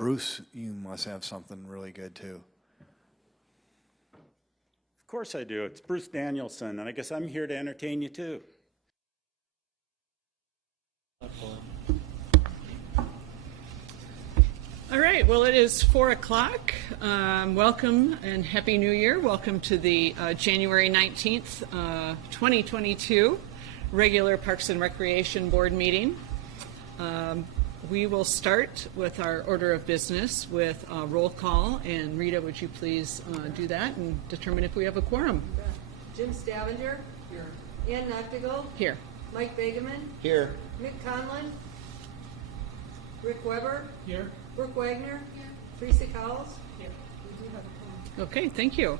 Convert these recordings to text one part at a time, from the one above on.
Bruce, you must have something really good too. Of course I do. It's Bruce Danielson, and I guess I'm here to entertain you too. All right, well, it is 4 o'clock. Welcome and Happy New Year. Welcome to the January 19th, 2022 regular Parks and Recreation Board meeting. We will start with our order of business with a roll call. And Rita, would you please do that and determine if we have a quorum? Jim Stavanger. Here. Ann Noctigal. Here. Mike Begeman. Here. Mick Conlon. Rick Weber. Here. Brooke Wagner. Here. Teresa Cowles. Here. Okay, thank you.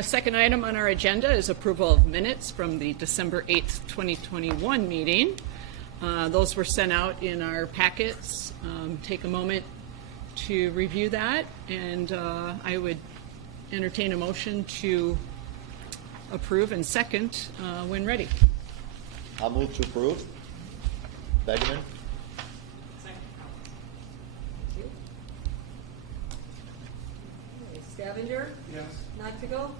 Second item on our agenda is approval of minutes from the December 8th, 2021 meeting. Those were sent out in our packets. Take a moment to review that, and I would entertain a motion to approve and second when ready. I'll move to approve. Begeman. Stavanger. Yes. Noctigal.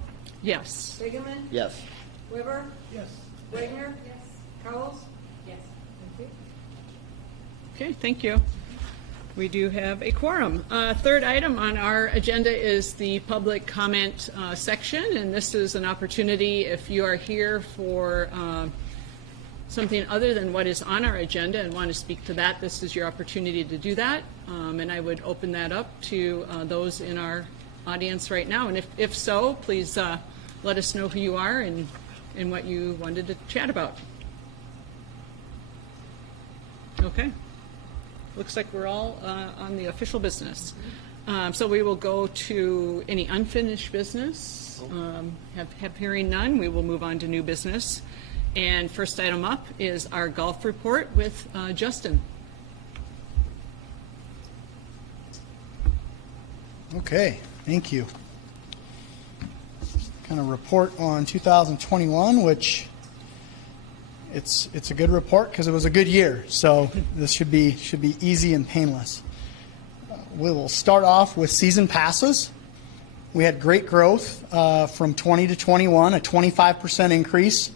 Yes. Begeman. Yes. Weber. Yes. Wagner. Yes. Cowles. Yes. Thank you. Okay, thank you. We do have a quorum. Third item on our agenda is the public comment section, and this is an opportunity if you are here for something other than what is on our agenda and want to speak to that, this is your opportunity to do that. And I would open that up to those in our audience right now. And if so, please let us know who you are and what you wanted to chat about. Okay. Looks like we're all on the official business. So we will go to any unfinished business. Have hearing none, we will move on to new business. And first item up is our golf report with Justin. Okay, thank you. Kind of report on 2021, which it's a good report because it was a good year. So this should be easy and painless. We will start off with season passes. We had great growth from 20 to 21, a 25% increase.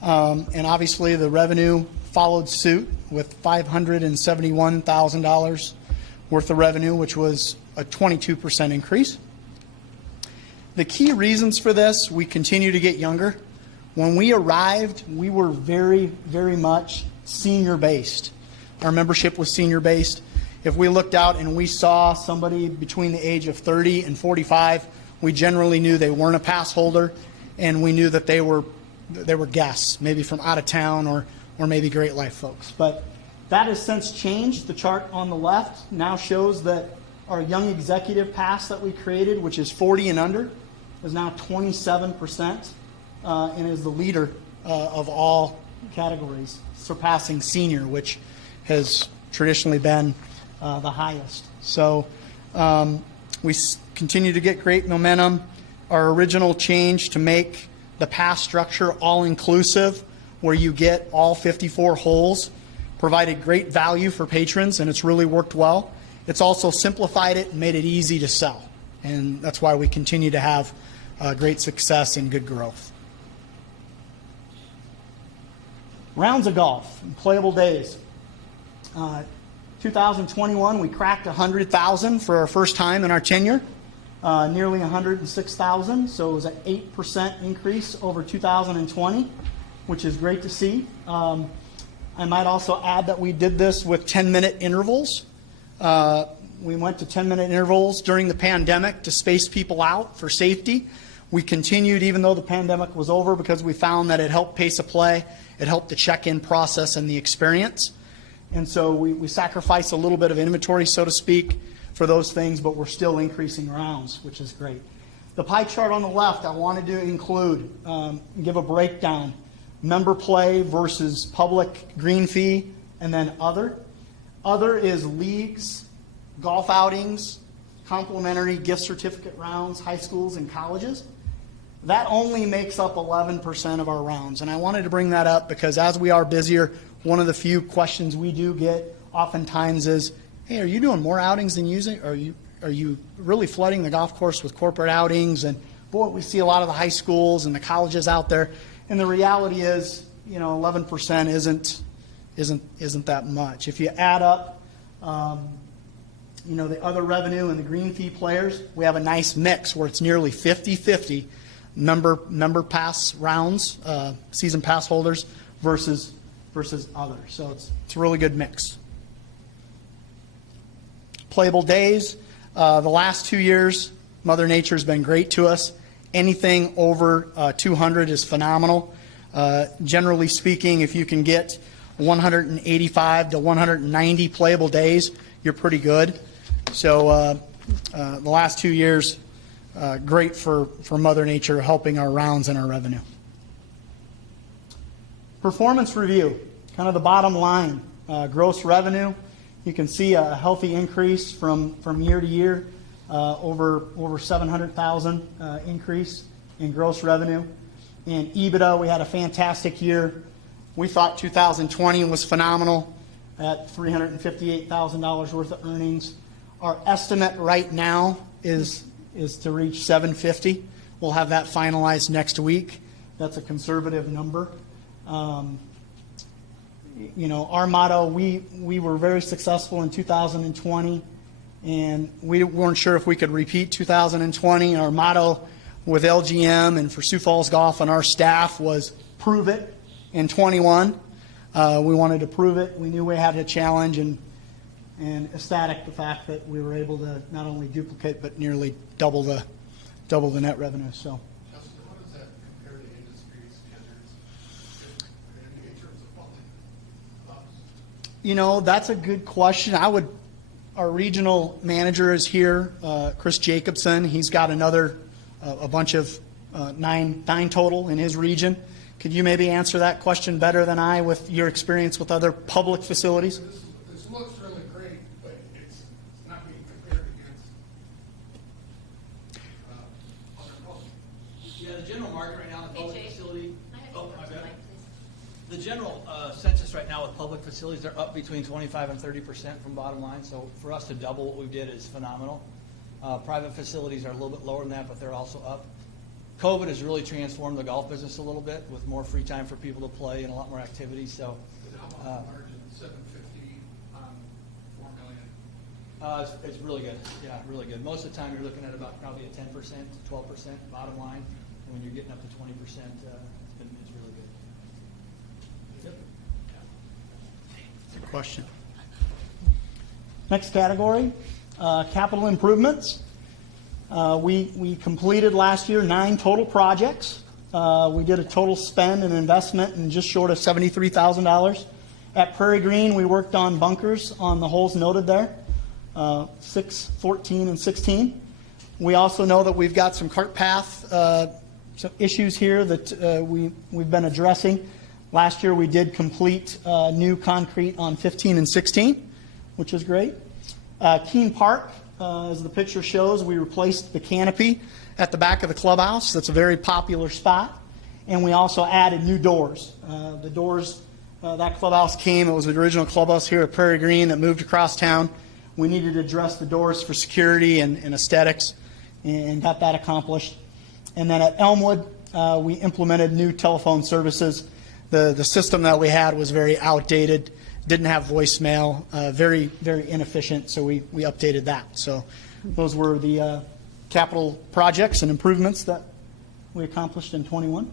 And obviously the revenue followed suit with $571,000 worth of revenue, which was a 22% increase. The key reasons for this, we continue to get younger. When we arrived, we were very, very much senior-based. Our membership was senior-based. If we looked out and we saw somebody between the age of 30 and 45, we generally knew they weren't a pass holder, and we knew that they were guests, maybe from out of town or maybe Great Life folks. But that has since changed. The chart on the left now shows that our young executive pass that we created, which is 40 and under, is now 27%. And is the leader of all categories, surpassing senior, which has traditionally been the highest. So we continue to get great momentum. Our original change to make the pass structure all-inclusive, where you get all 54 holes, provided great value for patrons, and it's really worked well. It's also simplified it and made it easy to sell, and that's why we continue to have great success and good growth. Rounds of golf, playable days. 2021, we cracked 100,000 for our first time in our tenure, nearly 106,000. So it was an 8% increase over 2020, which is great to see. I might also add that we did this with 10-minute intervals. We went to 10-minute intervals during the pandemic to space people out for safety. We continued even though the pandemic was over because we found that it helped pace of play. It helped the check-in process and the experience. And so we sacrificed a little bit of inventory, so to speak, for those things, but we're still increasing rounds, which is great. The pie chart on the left, I wanted to include, give a breakdown. Member play versus public green fee, and then other. Other is leagues, golf outings, complimentary gift certificate rounds, high schools and colleges. That only makes up 11% of our rounds. And I wanted to bring that up because as we are busier, one of the few questions we do get oftentimes is, hey, are you doing more outings than using? Are you really flooding the golf course with corporate outings? And boy, we see a lot of the high schools and the colleges out there. And the reality is, 11% isn't that much. If you add up, the other revenue and the green fee players, we have a nice mix where it's nearly 50-50 member pass rounds, season pass holders versus others. So it's a really good mix. Playable days, the last 2 years, Mother Nature's been great to us. Anything over 200 is phenomenal. Generally speaking, if you can get 185 to 190 playable days, you're pretty good. So the last 2 years, great for Mother Nature helping our rounds and our revenue. Performance review, kind of the bottom line. Gross revenue, you can see a healthy increase from year to year, over 700,000 increase in gross revenue. And EBITDA, we had a fantastic year. We thought 2020 was phenomenal at $358,000 worth of earnings. Our estimate right now is to reach 750. We'll have that finalized next week. That's a conservative number. Our motto, we were very successful in 2020, and we weren't sure if we could repeat 2020. Our motto with LGM and for Sioux Falls Golf and our staff was prove it in 21. We wanted to prove it. We knew we had a challenge, and ecstatic the fact that we were able to not only duplicate but nearly double the net revenue. So. Justin, how does that compare to industry standards in terms of public? That's a good question. Our regional manager is here, Chris Jacobson. He's got a bunch of nine total in his region. Could you maybe answer that question better than I with your experience with other public facilities? This looks really great, but it's not being compared against other public. Yeah, the general market right now in the public Jay. facility. I have Oh, to my go to bad. Mike, please. The general census right now with public facilities, they're up between 25 and 30% from bottom line. So for us to double what we did is phenomenal. Private facilities are a little bit lower than that, but they're also up. COVID has really transformed the golf business a little bit with more free time for people to play and a lot more activities. So And how about the margin, 750 on 4 million? it's really good. Yeah, really good. Most of the time you're looking at about probably a 10% to 12% bottom line. And when you're getting up to 20%, it's really good. Yep. Good question. Next category, capital improvements. We completed last year 9 total projects. We did a total spend and investment in just short of $73,000. At Prairie Green, we worked on bunkers on the holes noted there, 6, 14, and 16. We also know that we've got some cart path some issues here that we've been addressing. Last year we did complete new concrete on 15 and 16, which is great. Keene Park, as the picture shows, we replaced the canopy at the back of the clubhouse. That's a very popular spot. And we also added new doors. The doors, that clubhouse it was the original clubhouse here at Prairie Green that moved across town. We needed to address the doors for security and aesthetics and got that accomplished. And then at Elmwood, we implemented new telephone services. The system that we had was very outdated, didn't have voicemail, very, very inefficient, so we updated that. So those were the capital projects and improvements that we accomplished in 21.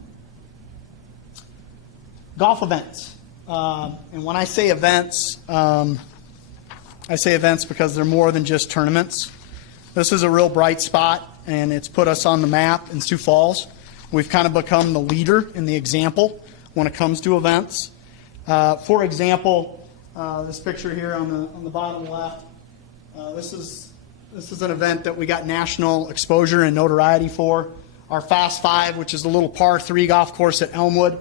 Golf events. And when I say events because they're more than just tournaments. This is a real bright spot, and it's put us on the map in Sioux Falls. We've kind of become the leader and the example when it comes to events. For example, this picture here on the bottom left, this is an event that we got national exposure and notoriety for. Our Fast Five, which is a little par 3 golf course at Elmwood,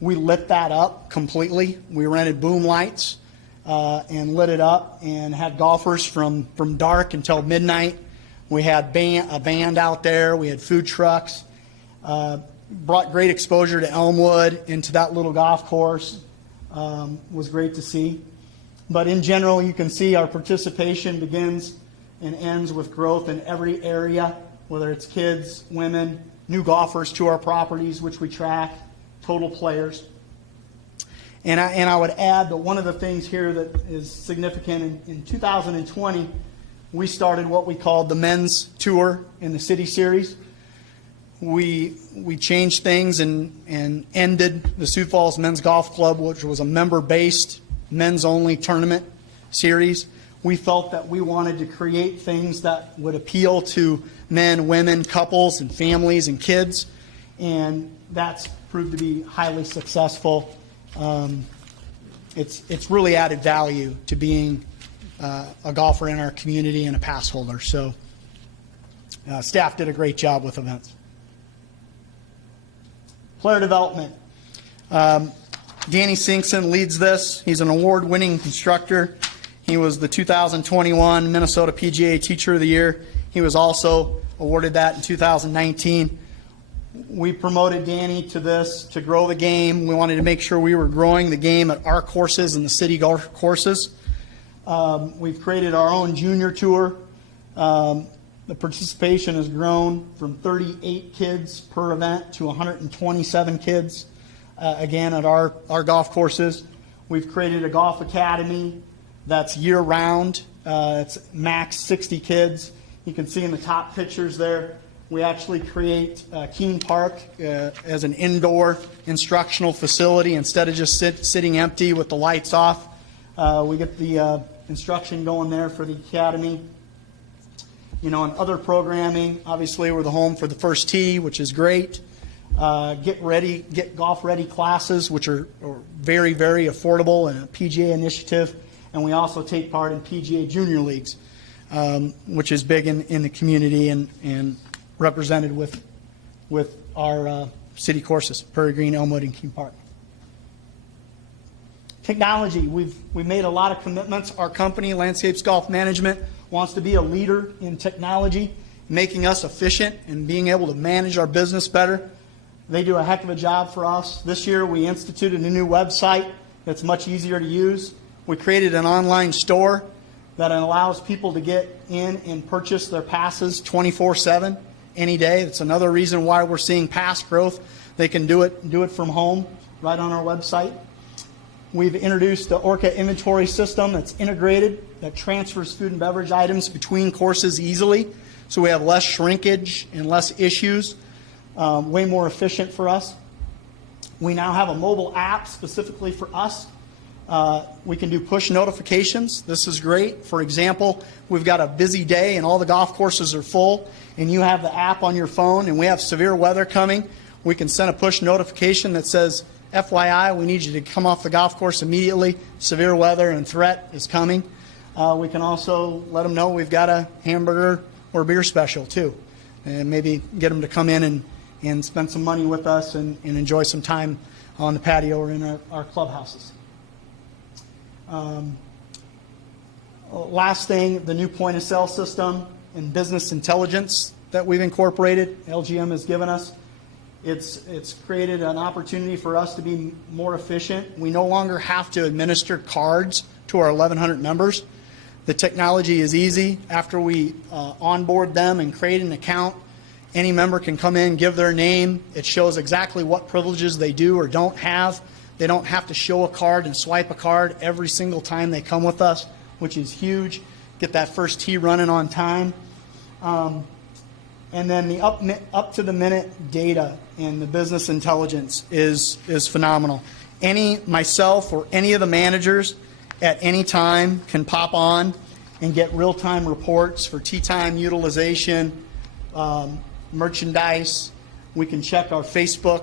we lit that up completely. We rented boom lights and lit it up and had golfers from dark until midnight. We had a band out there. We had food trucks. Brought great exposure to Elmwood into that little golf course. Was great to see. But in general, you can see our participation begins and ends with growth in every area, whether it's kids, women, new golfers to our properties, which we track, total players. And I would add that one of the things here that is significant, in 2020, we started what we called the men's tour in the City Series. We changed things and ended the Sioux Falls Men's Golf Club, which was a member-based, men's-only tournament series. We felt that we wanted to create things that would appeal to men, women, couples, and families and kids, and that's proved to be highly successful. It's really added value to being a golfer in our community and a pass holder. So staff did a great job with events. Player development. Danny Sinkson leads this. He's an award-winning instructor. He was the 2021 Minnesota PGA Teacher of the Year. He was also awarded that in 2019. We promoted Danny to this to grow the game. We wanted to make sure we were growing the game at our courses and the city golf courses. We've created our own junior tour. The participation has grown from 38 kids per event to 127 kids, again, at our golf courses. We've created a golf academy that's year-round. It's max 60 kids. You can see in the top pictures there, we actually create Keene Park as an indoor instructional facility instead of just sitting empty with the lights off. We get the instruction going there for the academy. You know, and other programming, obviously we're the home for the First Tee, which is great. Get golf ready classes, which are very, very affordable and a PGA initiative. And we also take part in PGA Junior Leagues, which is big in the community and represented with our city courses, Prairie Green, Elmwood, and Keene Park. Technology, we've made a lot of commitments. Our company, Landscapes Golf Management, wants to be a leader in technology, making us efficient and being able to manage our business better. They do a heck of a job for us. This year we instituted a new website that's much easier to use. We created an online store that allows people to get in and purchase their passes 24/7, any day. That's another reason why we're seeing pass growth. They can do it from home right on our website. We've introduced the Orca inventory system that's integrated, that transfers food and beverage items between courses easily, so we have less shrinkage and less issues, way more efficient for us. We now have a mobile app specifically for us. We can do push notifications. This is great. For example, we've got a busy day and all the golf courses are full, and you have the app on your phone and we have severe weather coming. We can send a push notification that says, FYI, we need you to come off the golf course immediately. Severe weather and threat is coming. We can also let them know we've got a hamburger or beer special too, and maybe get them to come in and spend some money with us and enjoy some time on the patio or in our clubhouses. Last thing, the new point of sale system and business intelligence that we've incorporated, LGM has given us. It's created an opportunity for us to be more efficient. We no longer have to administer cards to our 1,100 members. The technology is easy. After we onboard them and create an account, any member can come in, give their name. It shows exactly what privileges they do or don't have. They don't have to show a card and swipe a card every single time they come with us, which is huge. Get that first tee running on time. And then the up-to-the-minute data and the business intelligence is phenomenal. Myself or any of the managers at any time can pop on and get real-time reports for tee time utilization, merchandise. We can check our Facebook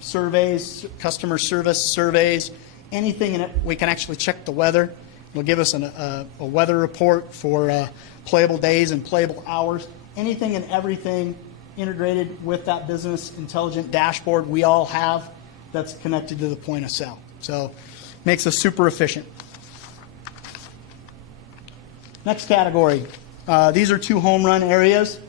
surveys, customer service surveys, anything in it. We can actually check the weather. It'll give us a weather report for playable days and playable hours. Anything and everything integrated with that business intelligent dashboard we all have that's connected to the point of sale. So makes us super efficient. Next category. These are two home run areas.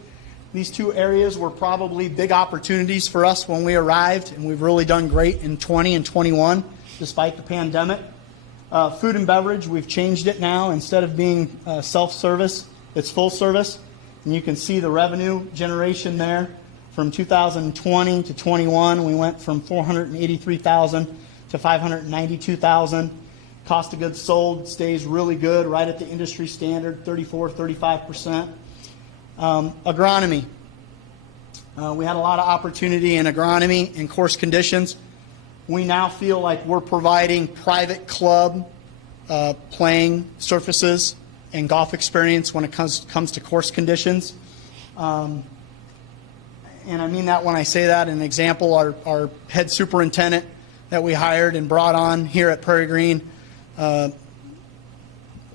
These two areas were probably big opportunities for us when we arrived, and we've really done great in 20 and 21 despite the pandemic. Food and beverage, we've changed it now. Instead of being self-service, it's full service. And you can see the revenue generation there. From 2020 to 21, we went from $483,000 to $592,000. Cost of goods sold stays really good, right at the industry standard, 34-35%. Agronomy. We had a lot of opportunity in agronomy and course conditions. We now feel like we're providing private club playing surfaces and golf experience when it comes to course conditions. And I mean that when I say that. An example, our head superintendent that we hired and brought on here at Prairie Green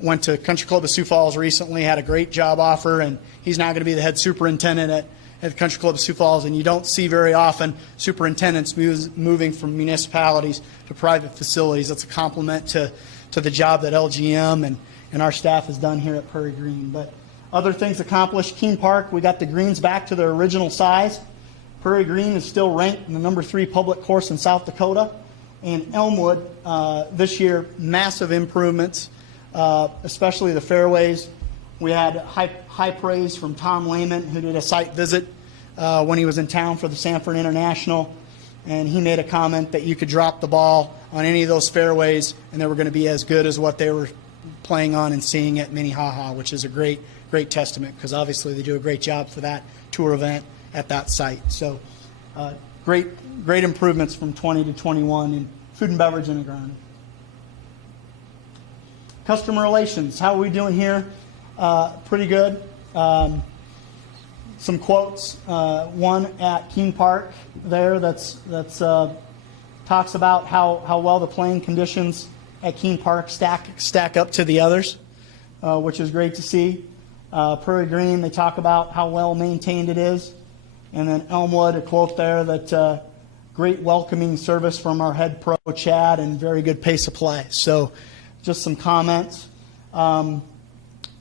went to Country Club of Sioux Falls recently, had a great job offer, and he's now going to be the head superintendent at Country Club of Sioux Falls. And you don't see very often superintendents moving from municipalities to private facilities. That's a compliment to the job that LGM and our staff has done here at Prairie Green. But other things accomplished, Keene Park, we got the greens back to their original size. Prairie Green is still ranked in the number 3 public course in South Dakota. And Elmwood, this year, massive improvements, especially the fairways. We had high praise from Tom Lehman, who did a site visit when he was in town for the Sanford International. And he made a comment that you could drop the ball on any of those fairways and they were going to be as good as what they were playing on and seeing at Minnehaha, which is a great testament, because obviously they do a great job for that tour event at that site. So great improvements from 20 to 21 in food and beverage and agronomy. Customer relations, how are we doing here? Pretty good. Some quotes. One at Keene Park there that's talks about how well the playing conditions at Keene Park stack up to the others, which is great to see. Prairie Green, they talk about how well maintained it is. And then Elmwood, a quote there that great welcoming service from our head pro, Chad, and very good pace of play. So just some comments.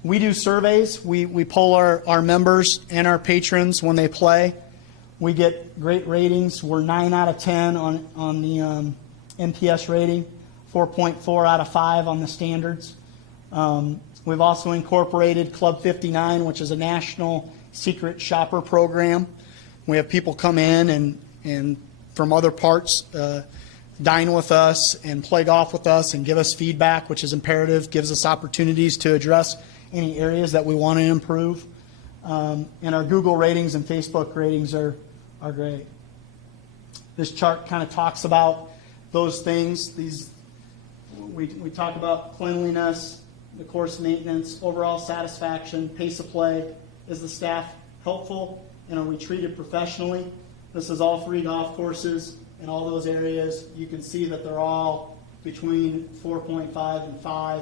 We do surveys. We poll our members and our patrons when they play. We get great ratings. We're 9 out of 10 on the NPS rating, 4.4 out of 5 on the standards. We've also incorporated Club 59, which is a national secret shopper program. We have people come in and from other parts dine with us and play golf with us and give us feedback, which is imperative, gives us opportunities to address any areas that we want to improve. And our Google ratings and Facebook ratings are great. This chart kind of talks about those things. We talk about cleanliness, the course maintenance, overall satisfaction, pace of play. Is the staff helpful, and are we treated professionally? This is all 3 golf courses in all those areas. You can see that they're all between 4.5 and 5.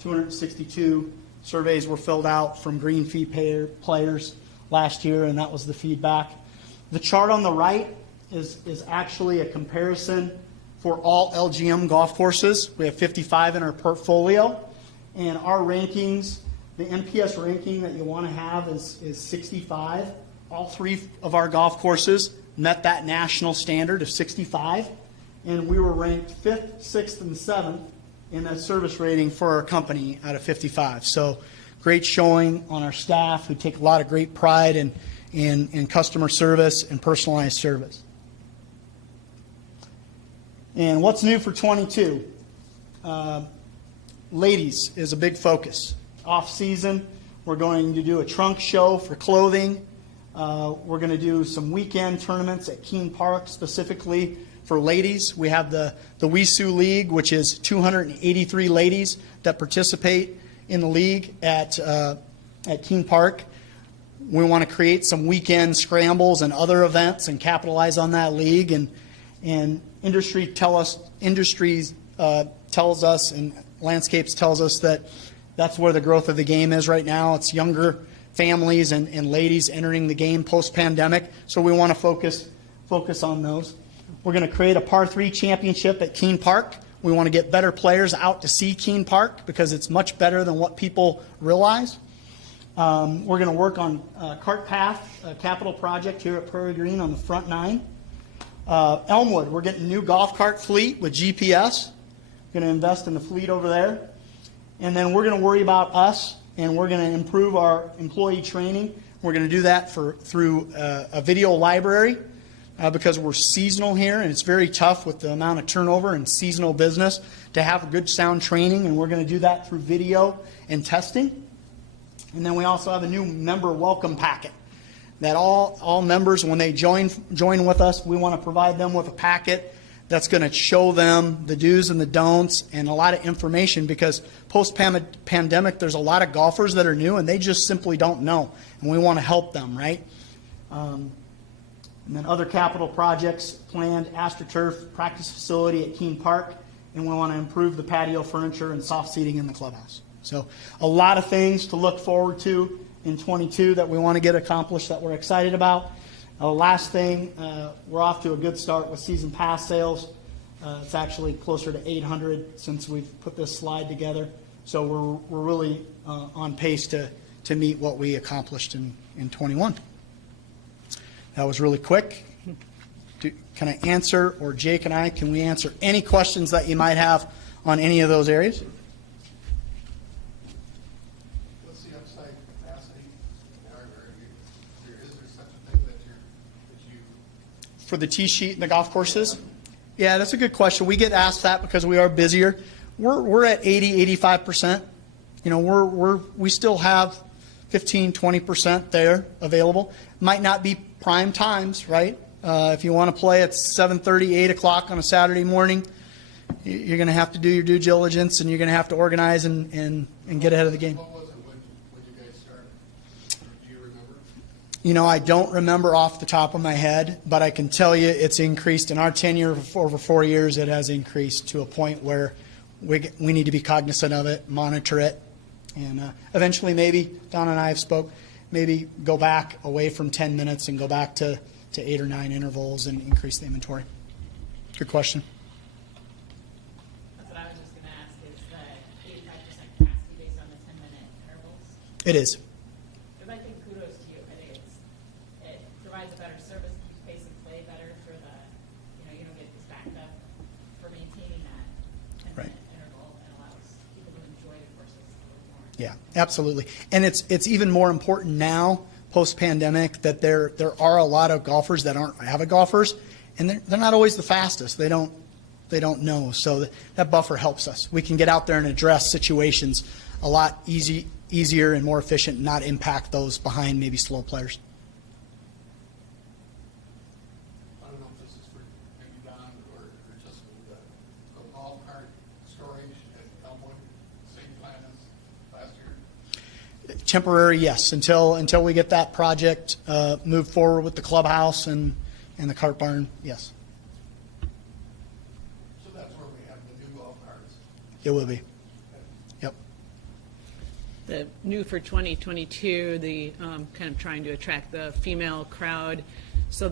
262 surveys were filled out from green fee players last year, and that was the feedback. The chart on the right is actually a comparison for all LGM golf courses. We have 55 in our portfolio, and our rankings, the NPS ranking that you want to have is 65. All 3 of our golf courses met that national standard of 65, and we were ranked 5th, 6th, and 7th in that service rating for our company out of 55. So great showing on our staff, who take a lot of great pride in customer service and personalized service. And what's new for 22? Ladies is a big focus. Off season, we're going to do a trunk show for clothing. We're going to do some weekend tournaments at Keene Park specifically for ladies. We have the WeSue League, which is 283 ladies that participate in the league at Keene Park. We want to create some weekend scrambles and other events and capitalize on that league. And industry tells us, and Landscapes tells us that that's where the growth of the game is right now. It's younger families and ladies entering the game post-pandemic. So we want to focus on those. We're going to create a par 3 championship at Keene Park. We want to get better players out to see Keene Park because it's much better than what people realize. We're going to work on Cart Path, a capital project here at Prairie Green on the front 9. Elmwood, we're getting a new golf cart fleet with GPS. going to invest in the fleet over there. And then we're going to worry about us, and we're going to improve our employee training. We're going to do that through a video library because we're seasonal here, and it's very tough with the amount of turnover and seasonal business to have good sound training, and we're going to do that through video and testing. And then we also have a new member welcome packet that all members, when they join with us, we want to provide them with a packet that's going to show them the do's and the don'ts and a lot of information, because post-pandemic, there's a lot of golfers that are new and they just simply don't know, and we want to help them, right? And then other capital projects planned, AstroTurf practice facility at Keene Park, and we want to improve the patio furniture and soft seating in the clubhouse. So a lot of things to look forward to in 22 that we want to get accomplished that we're excited about. Last thing, we're off to a good start with season pass sales. It's actually closer to 800 since we've put this slide together. So we're really on pace to meet what we accomplished in 21. That was really quick. Can I answer, or Jake and I, can we answer any questions that you might have on any of those areas? What's the upside capacity? Is there such a thing that you? For the tee sheet and the golf courses? Yeah, that's a good question. We get asked that because we are busier. We're at 80-85%. You know, we still have 15-20% there available. Might not be prime times, right? If you want to play at 7:30, 8 o'clock on a Saturday morning, you're going to have to do your due diligence, and you're going to have to organize and get ahead of the game. What was it when you guys started? Do you remember? You know, I don't remember off the top of my head, but I can tell you it's increased. In our tenure over 4 years, it has increased to a point where we need to be cognizant of it, monitor it, and eventually maybe, Don and I have spoke, maybe go back away from 10 minutes and go back to 8 or 9 intervals and increase the inventory. Good question. That's what I was just going to ask, is the 85% capacity based on the 10-minute intervals? It is. Because I think kudos to you. I think it provides a better service, keeps pace and play better for the, you don't get this backed up for maintaining that 10-minute interval, and allows people to enjoy the courses a little more. Yeah, absolutely. And it's even more important now, post-pandemic, that there are a lot of golfers that aren't avid golfers, and they're not always the fastest. They don't know. So that buffer helps us. We can get out there and address situations a lot easier and more efficient, and not impact those behind maybe slow players. I don't know if this is for maybe Don or just the golf cart storage at Elmwood, same plan as last year. Temporary, yes, until we get that project moved forward with the clubhouse and the cart barn, yes. So that's where we have the new golf carts. It will be. Yep. The new for 2022, the kind of trying to attract the female crowd. So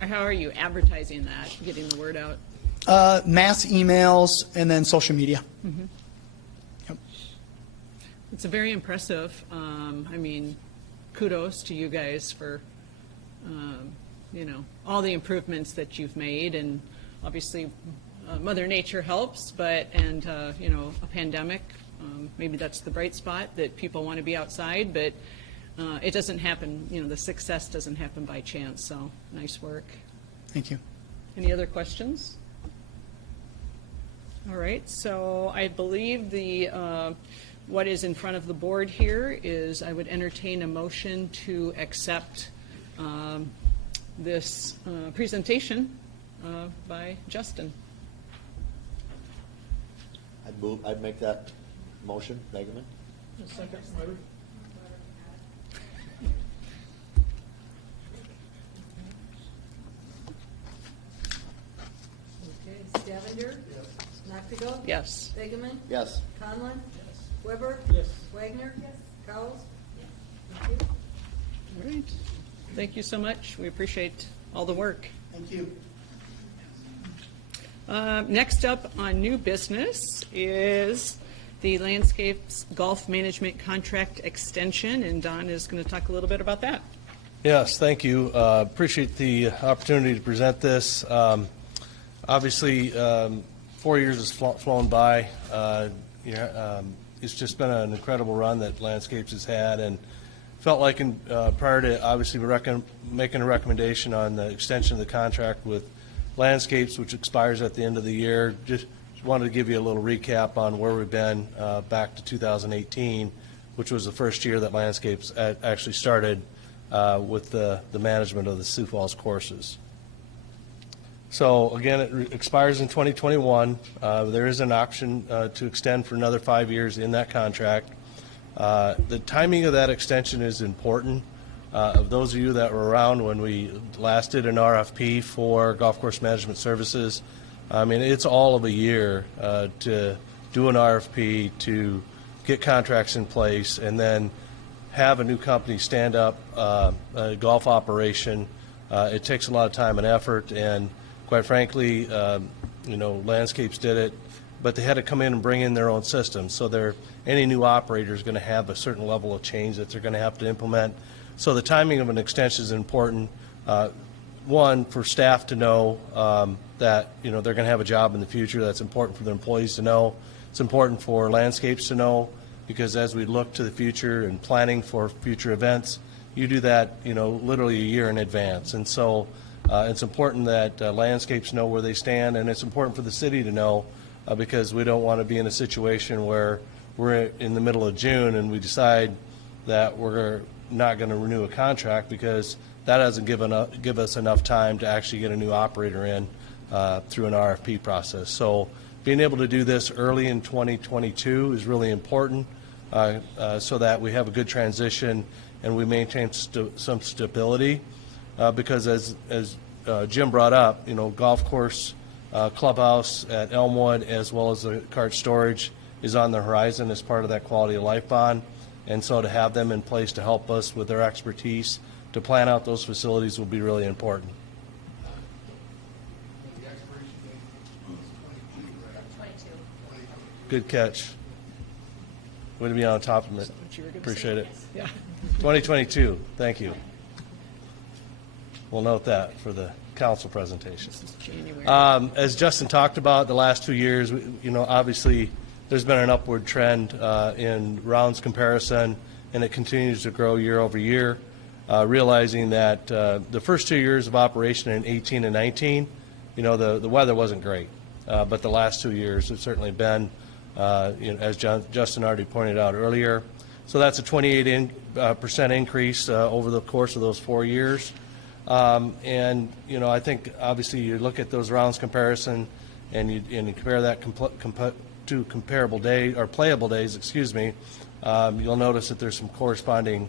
how are you advertising that, getting the word out? Mass emails and then social media. Mm-hmm. Yep. It's a very impressive. I mean, kudos to you guys for, all the improvements that you've made, and obviously Mother Nature helps, and a pandemic, maybe that's the bright spot, that people want to be outside, but it doesn't happen, the success doesn't happen by chance, so nice work. Thank you. Any other questions? All right, so I believe what is in front of the board here is I would entertain a motion to accept this presentation by Justin. I'd make that motion, Begeman. Okay, Stavanger? Noctigal? Yes. Begeman? Yes. Conlon? Weber? Yes. Wagner? Yes. Cowles? Thank you. All right. Thank you so much. We appreciate all the work. Thank you. Next up on new business is the Landscapes Golf Management Contract Extension, and Don is going to talk a little bit about that. Yes, thank you. Appreciate the opportunity to present this. Obviously, 4 years has flown by. It's just been an incredible run that Landscapes has had, and felt like prior to obviously making a recommendation on the extension of the contract with Landscapes, which expires at the end of the year, just wanted to give you a little recap on where we've been back to 2018, which was the first year that Landscapes actually started with the management of the Sioux Falls courses. So again, it expires in 2021. There is an option to extend for another 5 years in that contract. The timing of that extension is important. Of those of you that were around when we last did an RFP for golf course management services, I mean, it's all of a year to do an RFP, to get contracts in place, and then have a new company stand up a golf operation. It takes a lot of time and effort, and quite frankly, Landscapes did it, but they had to come in and bring in their own systems. So any new operator is going to have a certain level of change that they're going to have to implement. So the timing of an extension is important. One, for staff to know that they're going to have a job in the future. That's important for their employees to know. It's important for Landscapes to know, because as we look to the future and planning for future events, you do that literally a year in advance. And so it's important that Landscapes know where they stand, and it's important for the city to know, because we don't want to be in a situation where we're in the middle of June and we decide that we're not going to renew a contract, because that doesn't give us enough time to actually get a new operator in through an RFP process. So being able to do this early in 2022 is really important, so that we have a good transition and we maintain some stability. Because as Jim brought up, golf course clubhouse at Elmwood, as well as the cart storage, is on the horizon as part of that quality of life bond. And so to have them in place to help us with their expertise to plan out those facilities will be really important. The expiration date is 22, right? 22. Good catch. Way to be on top of it. Appreciate it. Yeah. 2022, thank you. We'll note that for the council presentation. January. As Justin talked about, the last 2 years, obviously there's been an upward trend in rounds comparison, and it continues to grow year over year, realizing that the first 2 years of operation in 18 and 19, the weather wasn't great, but the last 2 years have certainly been, as Justin already pointed out earlier. So that's a 28% increase over the course of those 4 years. And I think obviously you look at those rounds comparison and you compare that to comparable day or playable days, you'll notice that there's some corresponding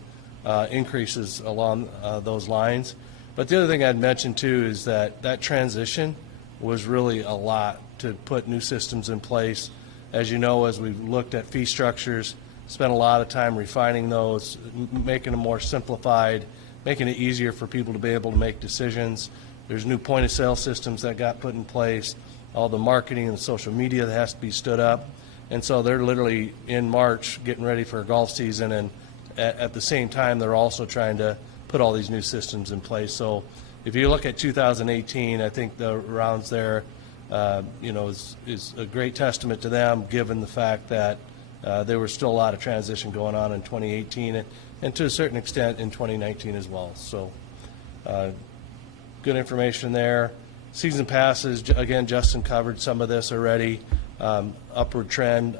increases along those lines. But the other thing I'd mention too is that transition was really a lot to put new systems in place. As you know, as we've looked at fee structures, spent a lot of time refining those, making them more simplified, making it easier for people to be able to make decisions. There's new point of sale systems that got put in place, all the marketing and social media that has to be stood up. And so they're literally in March getting ready for a golf season, and at the same time they're also trying to put all these new systems in place. So if you look at 2018, I think the rounds there is a great testament to them, given the fact that there was still a lot of transition going on in 2018 and to a certain extent in 2019 as well. So good information there. Season passes, again, Justin covered some of this already. Upward trend,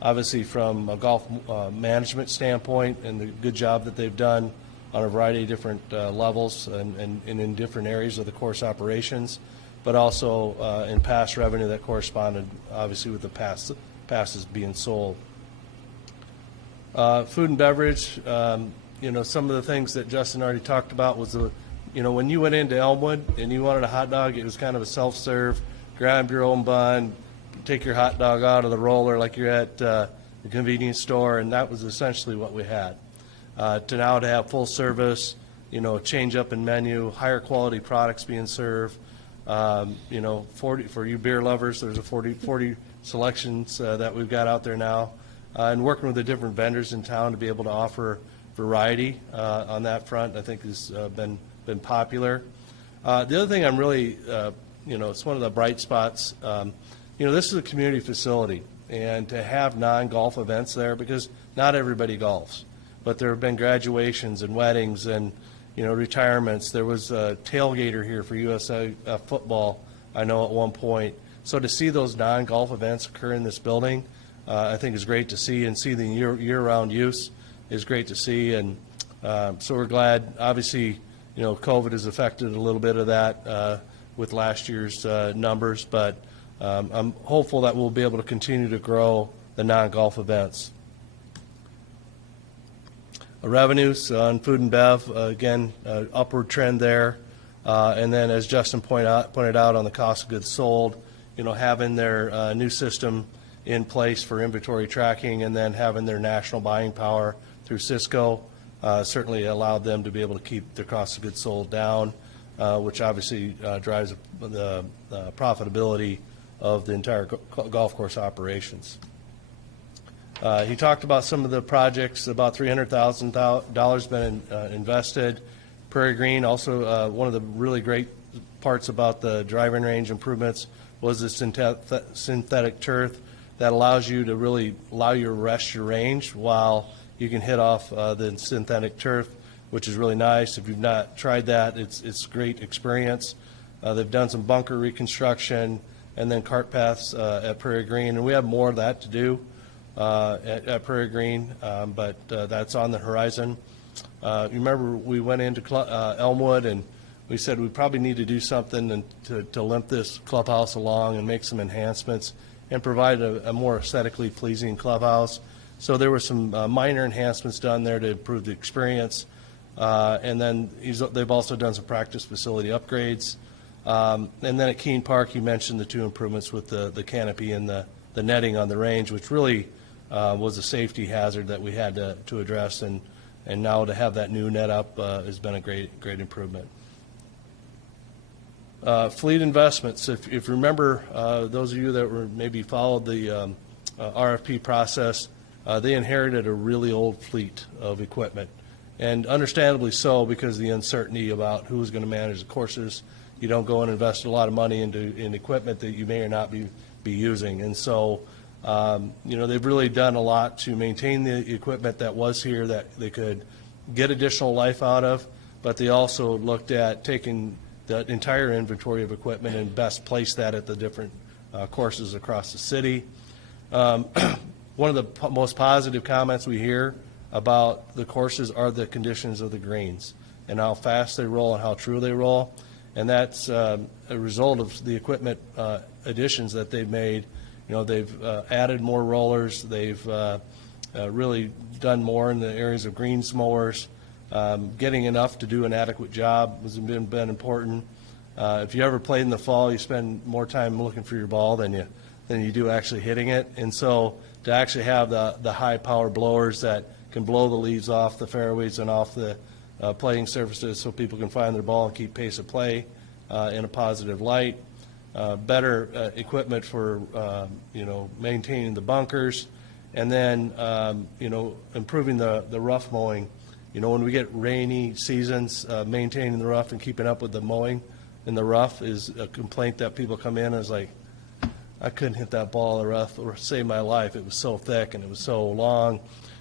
obviously from a golf management standpoint, and the good job that they've done on a variety of different levels and in different areas of the course operations, but also in pass revenue that corresponded obviously with the passes being sold. Food and beverage, some of the things that Justin already talked about was when you went into Elmwood and you wanted a hot dog, it was kind of a self-serve, grab your own bun, take your hot dog out of the roller like you're at the convenience store, and that was essentially what we had. To now to have full service, change up in menu, higher quality products being served. 40 for you beer lovers, there's a 40 selections that we've got out there now, and working with the different vendors in town to be able to offer variety on that front, I think has been popular. The other thing I'm really, it's one of the bright spots. this is a community facility, and to have non-golf events there, because not everybody golfs, but there have been graduations and weddings and, retirements. There was a tailgater here for USA football, I know, at one point. So to see those non-golf events occur in this building, I think is great to see, and see the year-round use is great to see. And so we're glad. Obviously, COVID has affected a little bit of that with last year's numbers, but I'm hopeful that we'll be able to continue to grow the non-golf events. Revenues on food and bev, again, upward trend there. And then, as Justin pointed out on the cost of goods sold, having their new system in place for inventory tracking, and then having their national buying power through Cisco certainly allowed them to be able to keep their cost of goods sold down, which obviously drives the profitability of the entire golf course operations. He talked about some of the projects. About $300,000 been invested. Prairie Green, also one of the really great parts about the driving range improvements was the synthetic turf that allows you to really rest your range while you can hit off the synthetic turf, which is really nice. If you've not tried that, it's a great experience. They've done some bunker reconstruction and then cart paths at Prairie Green, and we have more of that to do at Prairie Green, but that's on the horizon. You remember we went into Elmwood, and we said we probably need to do something to limp this clubhouse along and make some enhancements and provide a more aesthetically pleasing clubhouse. So there were some minor enhancements done there to improve the experience. And then they've also done some practice facility upgrades. And then at Keene Park, you mentioned the two improvements with the canopy and the netting on the range, which really was a safety hazard that we had to address. And now to have that new net up has been a great improvement. Fleet investments. If you remember, those of you that were maybe followed the RFP process, they inherited a really old fleet of equipment, and understandably so, because of the uncertainty about who was going to manage the courses. You don't go and invest a lot of money in equipment that you may or not be using, and so they've really done a lot to maintain the equipment that was here that they could get additional life out of, but they also looked at taking the entire inventory of equipment and best place that at the different courses across the city. One of the most positive comments we hear about the courses are the conditions of the greens and how fast they roll and how true they roll. And that's a result of the equipment additions that they've made. They've added more rollers. They've really done more in the areas of greens mowers. Getting enough to do an adequate job has been important. If you ever played in the fall, you spend more time looking for your ball than you do actually hitting it. And so to actually have the high power blowers that can blow the leaves off the fairways and off the playing surfaces so people can find their ball and keep pace of play in a positive light. Better equipment for maintaining the bunkers, and then improving the rough mowing. When we get rainy seasons, maintaining the rough and keeping up with the mowing in the rough is a complaint that people come in and is like, I couldn't hit that ball in the rough or save my life. It was so thick and it was so long.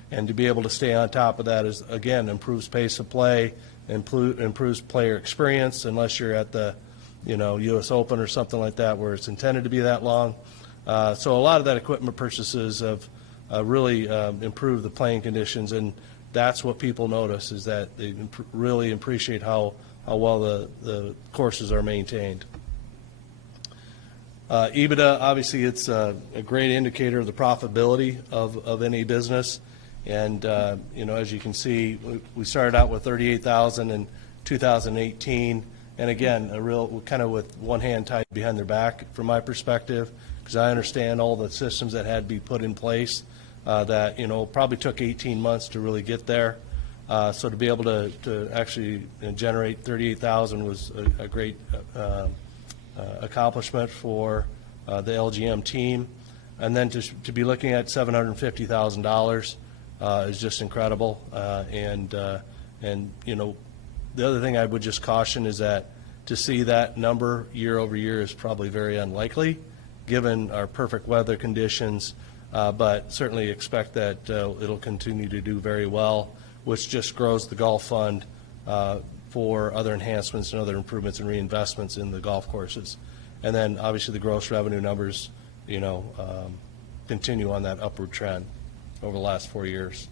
And to be able to stay on top of that is, again, improves pace of play, improves player experience, unless you're at the U.S. Open or something like that where it's intended to be that long. So a lot of that equipment purchases have really improved the playing conditions, and that's what people notice, is that they really appreciate how well the courses are maintained. EBITDA, obviously, it's a great indicator of the profitability of any business. And, as you can see, we started out with $38,000 in 2018. And again, a real kind of with one hand tied behind their back from my perspective, because I understand all the systems that had to be put in place that, probably took 18 months to really get there. So to be able to actually generate $38,000 was a great accomplishment for the LGM team. And then to be looking at $750,000 is just incredible. And the other thing I would just caution is that to see that number year over year is probably very unlikely. given our perfect weather conditions, but certainly expect that it'll continue to do very well, which just grows the golf fund for other enhancements and other improvements and reinvestments in the golf courses. And then obviously the gross revenue numbers, continue on that upward trend over the last 4 years.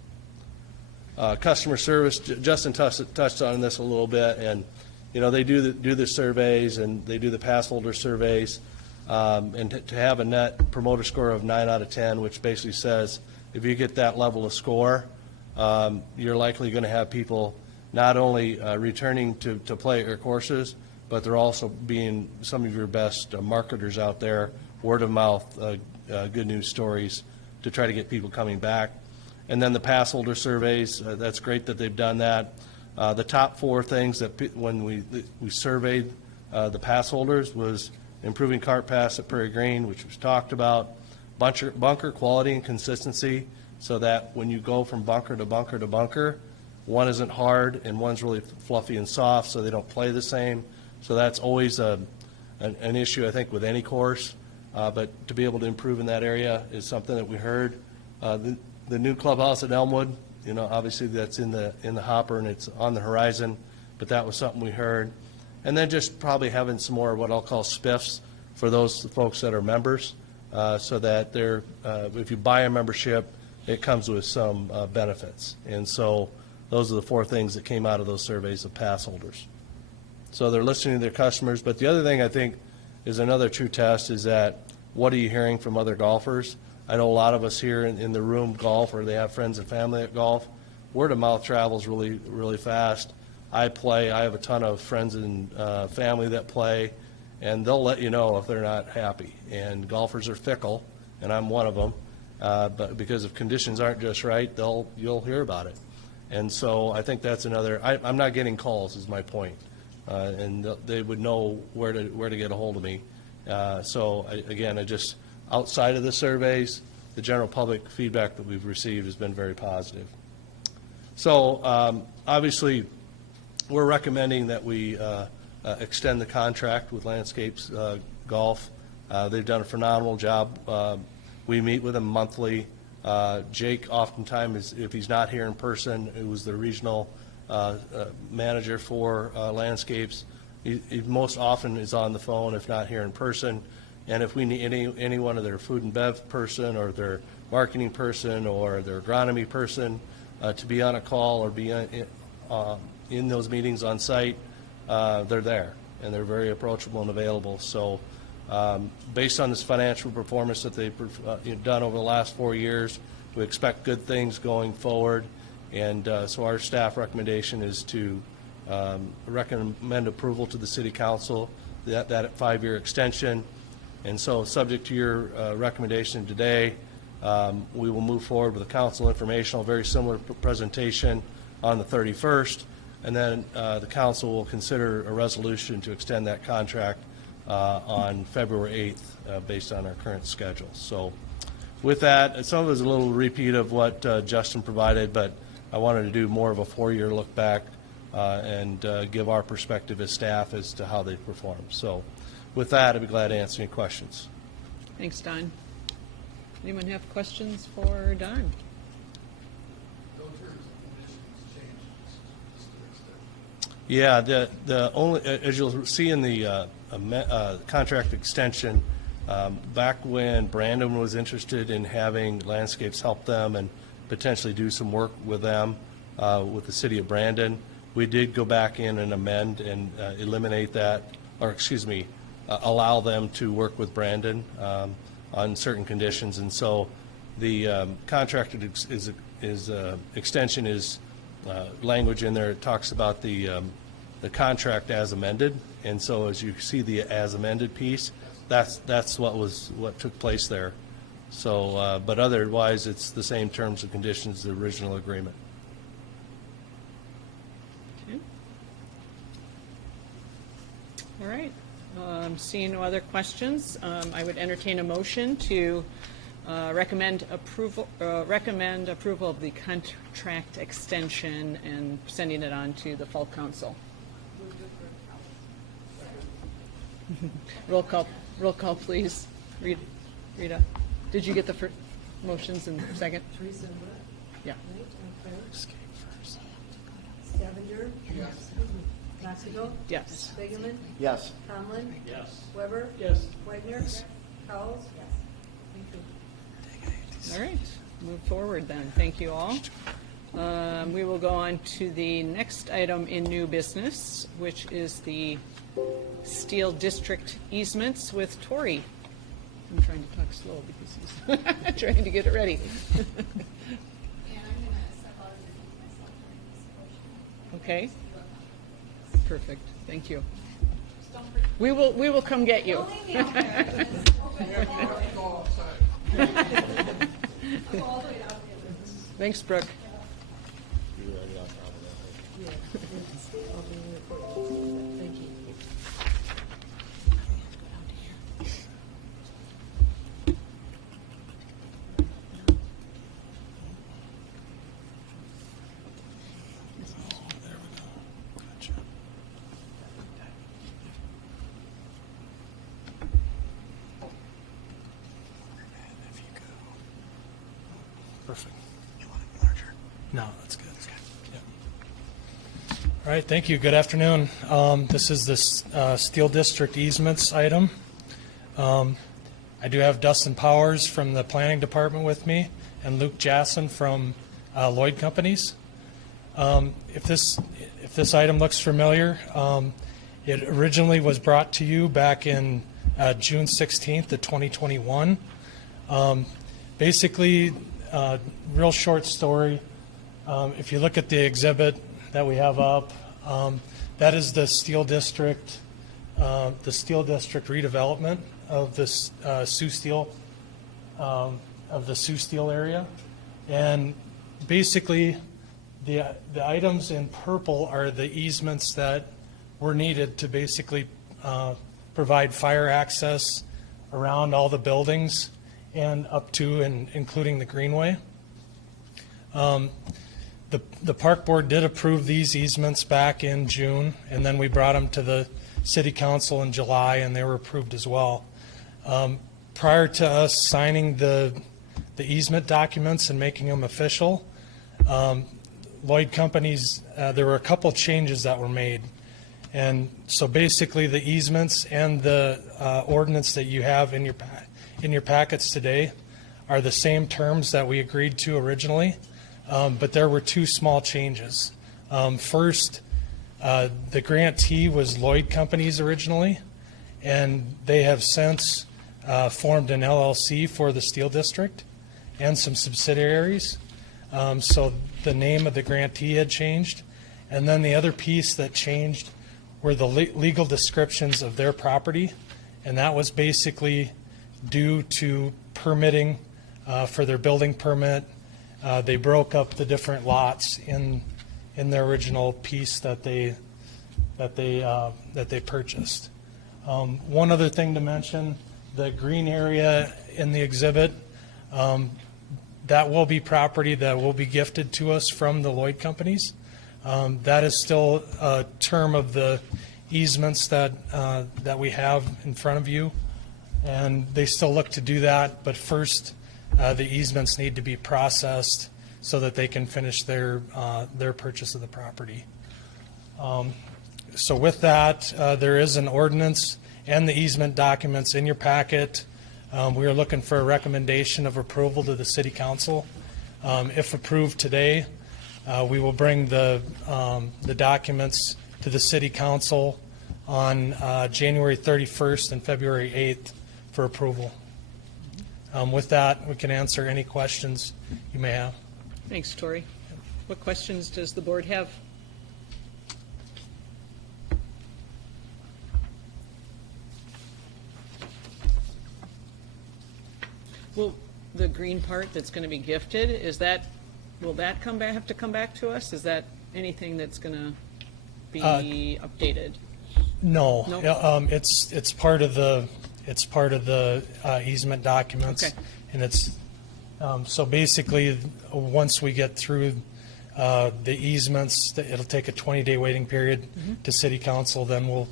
Customer service, Justin touched on this a little bit, and they do the surveys and they do the pass holder surveys, and to have a net promoter score of 9 out of 10, which basically says if you get that level of score, you're likely going to have people not only returning to play at your courses, but they're also being some of your best marketers out there, word of mouth, good news stories to try to get people coming back. And then the pass holder surveys, that's great that they've done that. The top 4 things that when we surveyed the pass holders was improving cart pass at Prairie Green, which was talked about, bunker quality and consistency, so that when you go from bunker to bunker to bunker, one isn't hard and one's really fluffy and soft, so they don't play the same. So that's always an issue, I think, with any course. But to be able to improve in that area is something that we heard. The new clubhouse at Elmwood, obviously that's in the hopper and it's on the horizon, but that was something we heard. And then just probably having some more what I'll call spiffs for those folks that are members, so that if you buy a membership, it comes with some benefits. And so those are the 4 things that came out of those surveys of pass holders. So they're listening to their customers. But the other thing I think is another true test is that what are you hearing from other golfers? I know a lot of us here in the room golf, or they have friends and family at golf. Word of mouth travels really, really fast. I play. I have a ton of friends and family that play, and they'll let you know if they're not happy. And golfers are fickle, and I'm one of them. But because if conditions aren't just right, you'll hear about it. And so I think that's another. I'm not getting calls, is my point, and they would know where to get a hold of me. So I just outside of the surveys, the general public feedback that we've received has been very positive. So obviously, we're recommending that we extend the contract with Landscapes Golf. They've done a phenomenal job. We meet with them monthly. Jake, oftentimes, if he's not here in person, who was the regional manager for Landscapes, he most often is on the phone, if not here in person. And if we need any one of their food and bev person or their marketing person or their agronomy person to be on a call or be in those meetings on site, they're there, and they're very approachable and available. So based on this financial performance that they've done over the last 4 years, we expect good things going forward. And so our staff recommendation is to recommend approval to the City Council, that 5-year extension. And so subject to your recommendation today, we will move forward with a council informational, very similar presentation on the 31st. And then the council will consider a resolution to extend that contract on February 8th based on our current schedule. So with that, some of it is a little repeat of what Justin provided, but I wanted to do more of a 4-year look back and give our perspective as staff as to how they perform. So with that, I'd be glad to answer any questions. Thanks, Don. Anyone have questions for Don? No terms and conditions changed, just to extend. Yeah, the only, as you'll see in the contract extension, back when Brandon was interested in having Landscapes help them and potentially do some work with them with the city of Brandon, we did go back in and amend and eliminate that, or excuse me, allow them to work with Brandon on certain conditions. And so the contracted extension is language in there. It talks about the contract as amended. And so as you see the as amended piece, that's what took place there. So, but otherwise, it's the same terms and conditions as the original agreement. Okay. All right. Seeing no other questions, I would entertain a motion to recommend approval of the contract extension and sending it on to the full council. Roll call, please. Rita, did you get the motions in second? Teresa and Brett, Yeah. right, okay. Stavenger? Yes. Noctigal? Yes. Begeman? Yes. Conlon? Yes. Weber? Yes. Wagner? Cowles? Thank you. All right, move forward then. Thank you all. We will go on to the next item in new business, which is the Steel District easements with Tori. I'm trying to talk slow because he's trying to get it ready. And I'm gonna step out and myself during this portion. Okay, perfect. Thank you. Just don't forget. We will come get you. Don't leave me out there. Go outside. I'll go all the way down. Thanks, Brooke. You were already on top of that. Thank you. Perfect. You want it larger? No, that's good. Yep. All right, thank you. Good afternoon. This is this Steel District easements item. I do have Dustin Powers from the Planning Department with me and Luke Jasson from Lloyd Companies. If this item looks familiar, it originally was brought to you back in June 16th of 2021. Basically, real short story. If you look at the exhibit that we have up, that is the Steel District redevelopment of this Sioux Steel area, and basically the items in purple are the easements that were needed to basically provide fire access around all the buildings and up to and including the greenway. The park board did approve these easements back in June, and then we brought them to the city council in July, and they were approved as well. Prior to us signing the easement documents and making them official, Lloyd Companies, there were a couple changes that were made. And so basically the easements and the ordinance that you have in your packets today are the same terms that we agreed to originally, but there were two small changes. First, the grantee was Lloyd Companies originally, and they have since formed an LLC for the Steel District and some subsidiaries. So the name of the grantee had changed. And then the other piece that changed were the legal descriptions of their property, and that was basically due to permitting for their building permit. They broke up the different lots in their original piece that they purchased. One other thing to mention, the green area in the exhibit, that will be property that will be gifted to us from the Lloyd Companies. That is still a term of the easements that we have in front of you, and they still look to do that, but first the easements need to be processed so that they can finish their purchase of the property. So with that, there is an ordinance and the easement documents in your packet. We are looking for a recommendation of approval to the City Council. If approved today, we will bring the documents to the City Council on January 31st and February 8th for approval. With that, we can answer any questions you may have. Thanks, Tori. What questions does the board have? Well, the green part that's going to be gifted, will that have to come back to us? Is that anything that's going to be updated? No, No? it's part of the easement documents. Okay. And it's, so basically, once we get through the easements, it'll take a 20-day waiting period to City Council, then we'll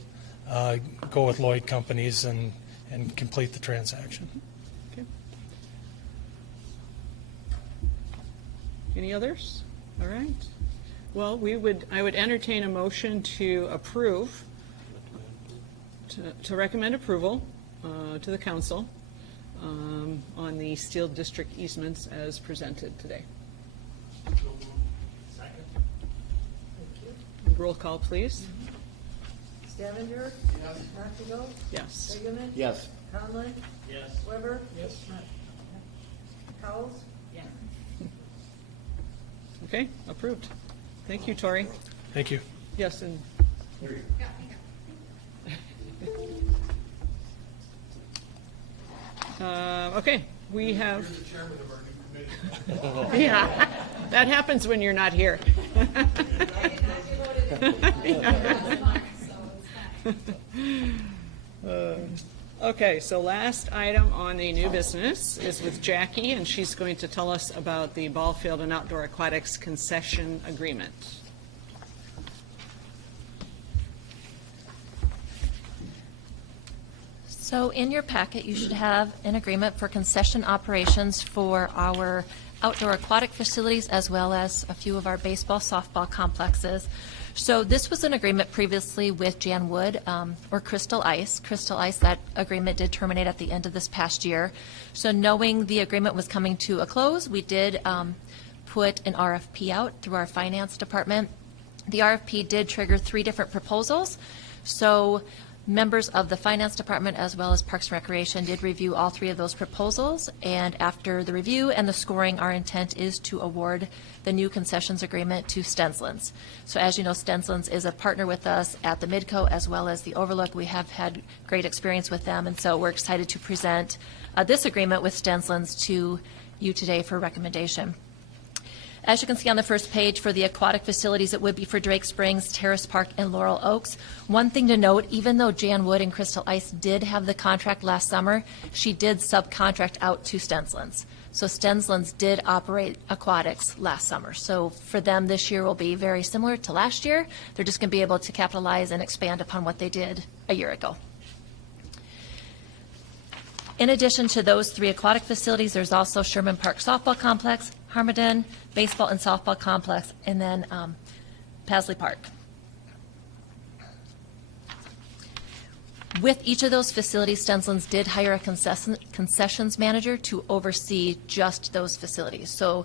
go with Lloyd Companies and and complete the transaction. Okay. Any others? All right. Well, I would entertain a motion to approve, to recommend approval to the council on the Steel District easements as presented today. Roll call, please. Stavenger? Yes. Noctigal? Yes. Hageman? Yes. Conlon? Yes. Weber? Yes. Cowles? Yeah. Okay, approved. Thank you, Tori. Thank you. Yes, and okay, we have. You're the chairman of our new committee. Yeah, that happens when you're not here. Okay, so last item on the new business is with Jackie, and she's going to tell us about the ball field and outdoor aquatics concession agreement. So in your packet, you should have an agreement for concession operations for our outdoor aquatic facilities as well as a few of our baseball, softball complexes. So this was an agreement previously with Jan Wood or Crystal Ice. Crystal Ice, that agreement did terminate at the end of this past year. So knowing the agreement was coming to a close, we did put an RFP out through our finance department. The RFP did trigger 3 different proposals. So members of the finance department as well as Parks and Recreation did review all 3 of those proposals, and after the review and the scoring, our intent is to award the new concessions agreement to Stensland's. So as you know, Stensland's is a partner with us at the Midco as well as the Overlook. We have had great experience with them, and so we're excited to present this agreement with Stensland's to you today for recommendation. As you can see on the first page, for the aquatic facilities, it would be for Drake Springs, Terrace Park, and Laurel Oaks. One thing to note, even though Jan Wood and Crystal Ice did have the contract last summer, she did subcontract out to Stensland's. So Stensland's did operate aquatics last summer. So for them, this year will be very similar to last year. They're just going to be able to capitalize and expand upon what they did a year ago. In addition to those 3 aquatic facilities, there's also Sherman Park Softball Complex, Harmaden Baseball and Softball Complex, and then Pasley Park. With each of those facilities, Stensland's did hire a concessions manager to oversee just those facilities. So